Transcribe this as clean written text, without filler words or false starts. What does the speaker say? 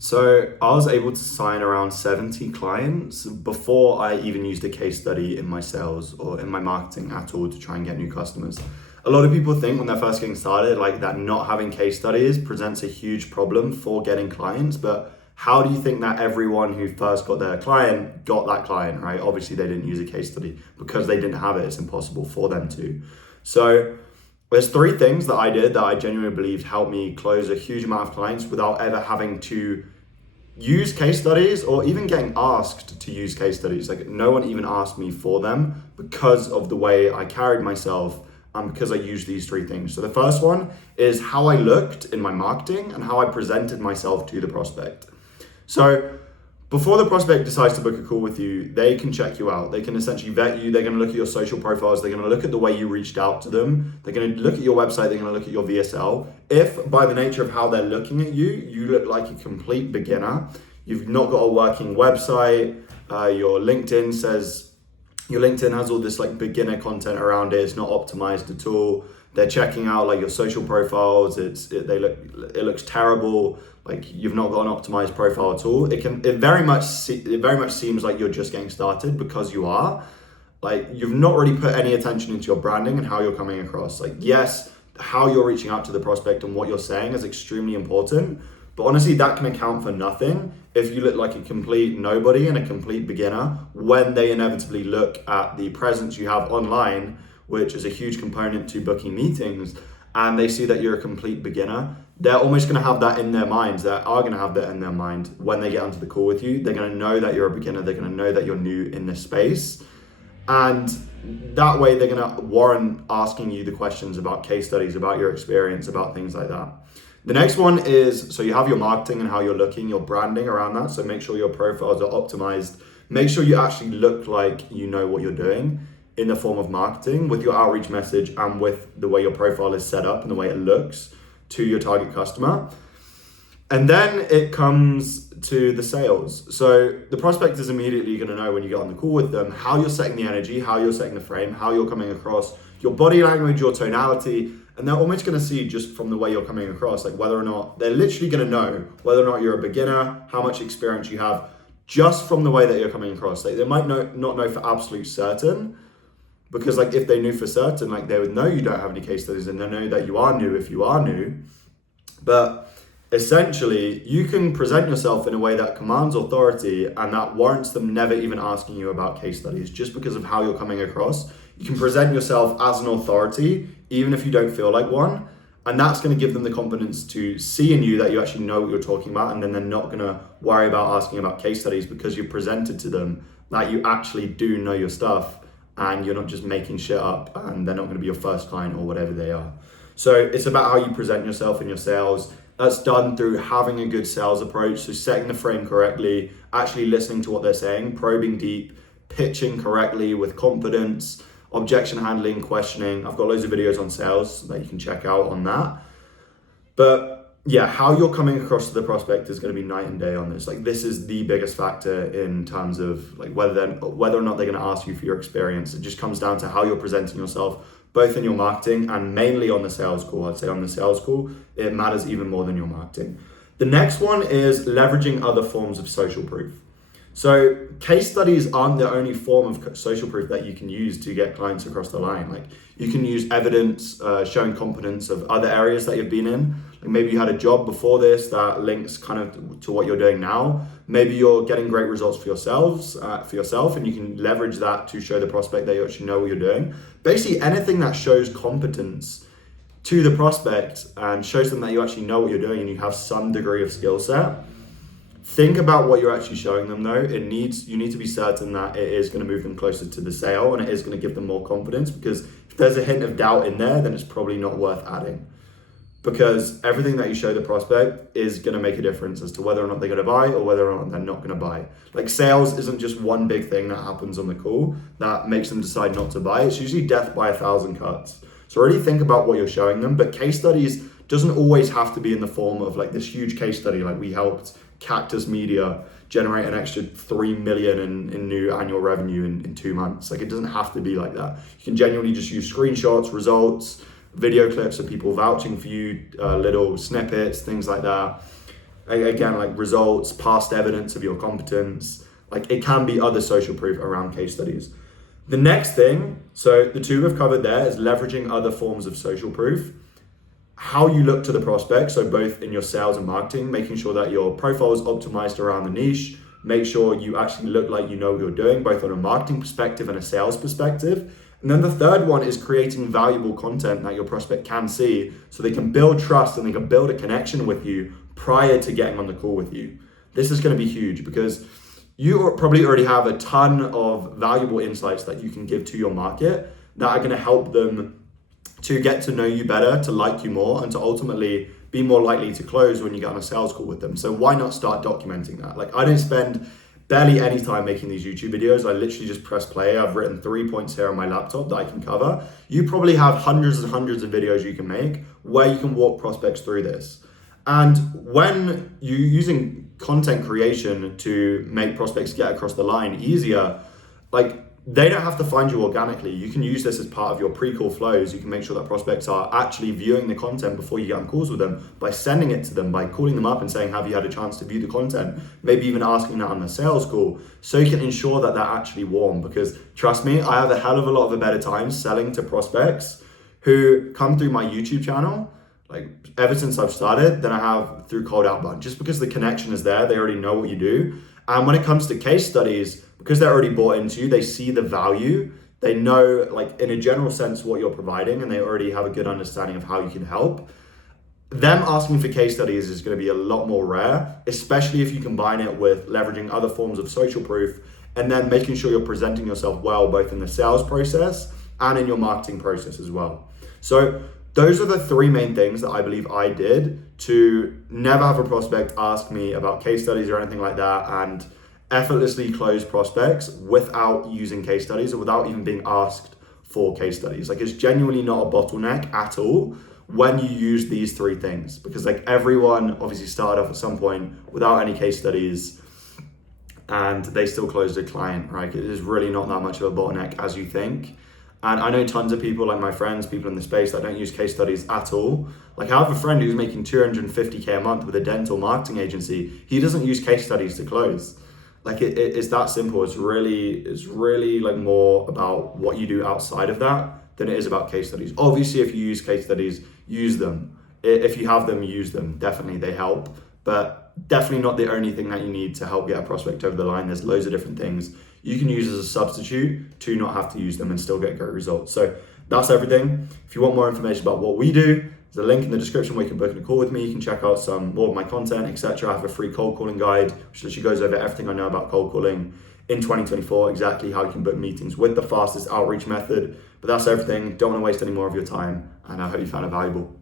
So I was able to sign around 70 clients before I even used a case study in my sales or in my marketing at all to try and get new customers. A lot of people think when they're first getting started, like that not having case studies presents a huge problem for getting clients. But how do you think that everyone who first got their client got that client, right? Obviously they didn't use a case study because they didn't have it. It's impossible for them to. So there's three things that I did that I genuinely believed helped me close a huge amount of clients without ever having to use case studies or even getting asked to use case studies. Like no one even asked me for them because of the way I carried myself and because I used these three things. So the first one is how I looked in my marketing and how I presented myself to the prospect. So before the prospect decides to book a call with you, they can check you out. They can essentially vet you. They're going to look at your social profiles. They're going to look at the way you reached out to them. They're going to look at your website. They're going to look at your VSL. If by the nature of how they're looking at you, you look like a complete beginner, you've not got a working website, your LinkedIn has all this like beginner content around it. It's not optimized at all. They're checking out like your social profiles. It looks terrible. Like you've not got an optimized profile at all. It very much seems like you're just getting started because you are. Like you've not really put any attention into your branding and how you're coming across. Like yes, how you're reaching out to the prospect and what you're saying is extremely important. But honestly, that can account for nothing if you look like a complete nobody and a complete beginner when they inevitably look at the presence you have online, which is a huge component to booking meetings, and they see that you're a complete beginner. They're almost going to have that in their minds. They are going to have that in their mind when they get onto the call with you. They're going to know that you're a beginner. They're going to know that you're new in this space. And that way they're going to warrant asking you the questions about case studies, about your experience, about things like that. The next one is, so you have your marketing and how you're looking, your branding around that. So make sure your profiles are optimized. Make sure you actually look like you know what you're doing in the form of marketing with your outreach message and with the way your profile is set up and the way it looks to your target customer. And then it comes to the sales. So the prospect is immediately going to know when you get on the call with them how you're setting the energy, how you're setting the frame, how you're coming across, your body language, your tonality, and they're almost going to see just from the way you're coming across, like whether or not they're literally going to know whether or not you're a beginner, how much experience you have, just from the way that you're coming across. Like they might not know for absolute certain, because like if they knew for certain, like they would know you don't have any case studies and they know that you are new if you are new. But essentially you can present yourself in a way that commands authority and that warrants them never even asking you about case studies just because of how you're coming across. You can present yourself as an authority even if you don't feel like one, and that's going to give them the confidence to see in you that you actually know what you're talking about, and then they're not going to worry about asking about case studies because you presented to them that you actually do know your stuff and you're not just making shit up and they're not going to be your first client or whatever they are. So it's about how you present yourself in your sales. That's done through having a good sales approach. So setting the frame correctly, actually listening to what they're saying, probing deep, pitching correctly with confidence, objection handling, questioning. I've got loads of videos on sales that you can check out on that. But yeah, how you're coming across to the prospect is going to be night and day on this. Like this is the biggest factor in terms of like whether or not they're going to ask you for your experience. It just comes down to how you're presenting yourself, both in your marketing and mainly on the sales call. I'd say on the sales call, it matters even more than your marketing. The next one is leveraging other forms of social proof. So case studies aren't the only form of social proof that you can use to get clients across the line. Like you can use evidence showing competence of other areas that you've been in. Like maybe you had a job before this that links kind of to what you're doing now. Maybe you're getting great results for yourself, and you can leverage that to show the prospect that you actually know what you're doing. Basically anything that shows competence to the prospect and shows them that you actually know what you're doing and you have some degree of skill set. Think about what you're actually showing them though. You need to be certain that it is going to move them closer to the sale and it is going to give them more confidence, because if there's a hint of doubt in there, then it's probably not worth adding. Because everything that you show the prospect is going to make a difference as to whether or not they're going to buy or whether or not they're not going to buy. Like sales isn't just one big thing that happens on the call that makes them decide not to buy. It's usually death by 1,000 cuts. So really think about what you're showing them. But case studies doesn't always have to be in the form of like this huge case study. Like we helped Cactus Media generate an extra 3 million in new annual revenue in 2 months. Like it doesn't have to be like that. You can genuinely just use screenshots, results, video clips of people vouching for you, little snippets, things like that. again, like results, past evidence of your competence. Like it can be other social proof around case studies. The next thing, so the two we've covered there, is leveraging other forms of social proof. How you look to the prospect, so both in your sales and marketing, making sure that your profile is optimized around the niche, make sure you actually look like you know what you're doing, both on a marketing perspective and a sales perspective. And then the third one is creating valuable content that your prospect can see so they can build trust and they can build a connection with you prior to getting on the call with you. This is going to be huge because you probably already have a ton of valuable insights that you can give to your market that are going to help them to get to know you better, to like you more, and to ultimately be more likely to close when you get on a sales call with them. So why not start documenting that? Like I don't spend barely any time making these YouTube videos. I literally just press play. I've written 3 points here on my laptop that I can cover. You probably have hundreds and hundreds of videos you can make where you can walk prospects through this. And when you're using content creation to make prospects get across the line easier, like they don't have to find you organically. You can use this as part of your pre-call flows. You can make sure that prospects are actually viewing the content before you get on calls with them by sending it to them, by calling them up and saying, have you had a chance to view the content? Maybe even asking that on the sales call so you can ensure that they're actually warm. Because trust me, I have a hell of a lot of a better time selling to prospects who come through my YouTube channel, like ever since I've started, than I have through cold outbound, just because the connection is there. They already know what you do. And when it comes to case studies, because they're already bought into you, they see the value, they know like in a general sense what you're providing, and they already have a good understanding of how you can help. Them asking for case studies is going to be a lot more rare, especially if you combine it with leveraging other forms of social proof and then making sure you're presenting yourself well, both in the sales process and in your marketing process as well. So those are the 3 main things that I believe I did to never have a prospect ask me about case studies or anything like that, and effortlessly close prospects without using case studies or without even being asked for case studies. Like it's genuinely not a bottleneck at all when you use these 3 things, because like everyone obviously started off at some point without any case studies and they still closed a client, right? It is really not that much of a bottleneck as you think. And I know tons of people, like my friends, people in the space that don't use case studies at all. Like I have a friend who's making $250K a month with a dental marketing agency. He doesn't use case studies to close. Like it's that simple. It's really like more about what you do outside of that than it is about case studies. Obviously, if you use case studies, use them. If you have them, use them. Definitely, they help. But definitely not the only thing that you need to help get a prospect over the line. There's loads of different things you can use as a substitute to not have to use them and still get great results. So that's everything. If you want more information about what we do, there's a link in the description where you can book a call with me. You can check out some more of my content, etc. I have a free cold calling guide, which literally goes over everything I know about cold calling in 2024, exactly how you can book meetings with the fastest outreach method. But that's everything. Don't want to waste any more of your time, and I hope you found it valuable.